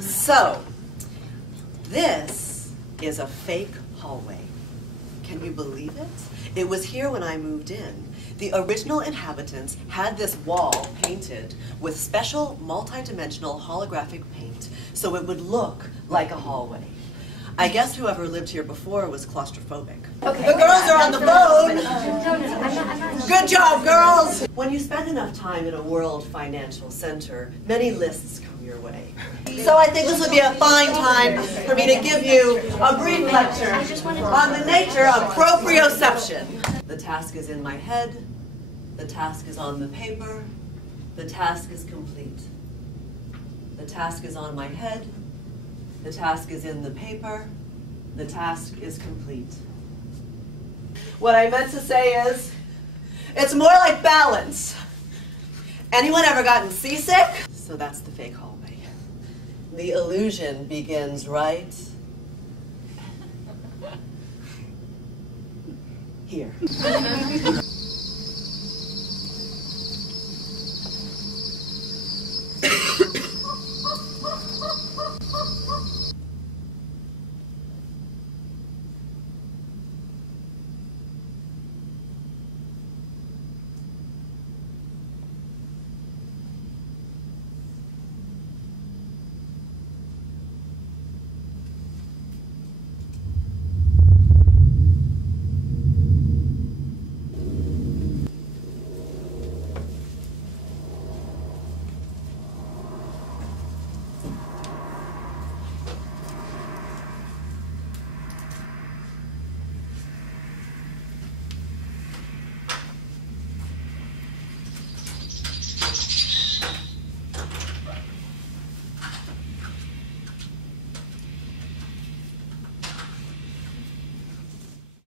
So, this is a fake hallway. Can you believe it? It was here when I moved in. The original inhabitants had this wall painted with special multi-dimensional holographic paint so it would look like a hallway. I guess whoever lived here before was claustrophobic. Okay. The girls are on the phone! Good job, girls! When you spend enough time in a world financial center, many lists come your way. So I think this would be a fine time for me to give you a brief lecture on the nature of proprioception. The task is in my head, the task is on the paper, the task is complete. The task is on my head, the task is in the paper, the task is complete. What I meant to say is, it's more like balance. Anyone ever gotten seasick? So that's the fake hallway. The illusion begins right here.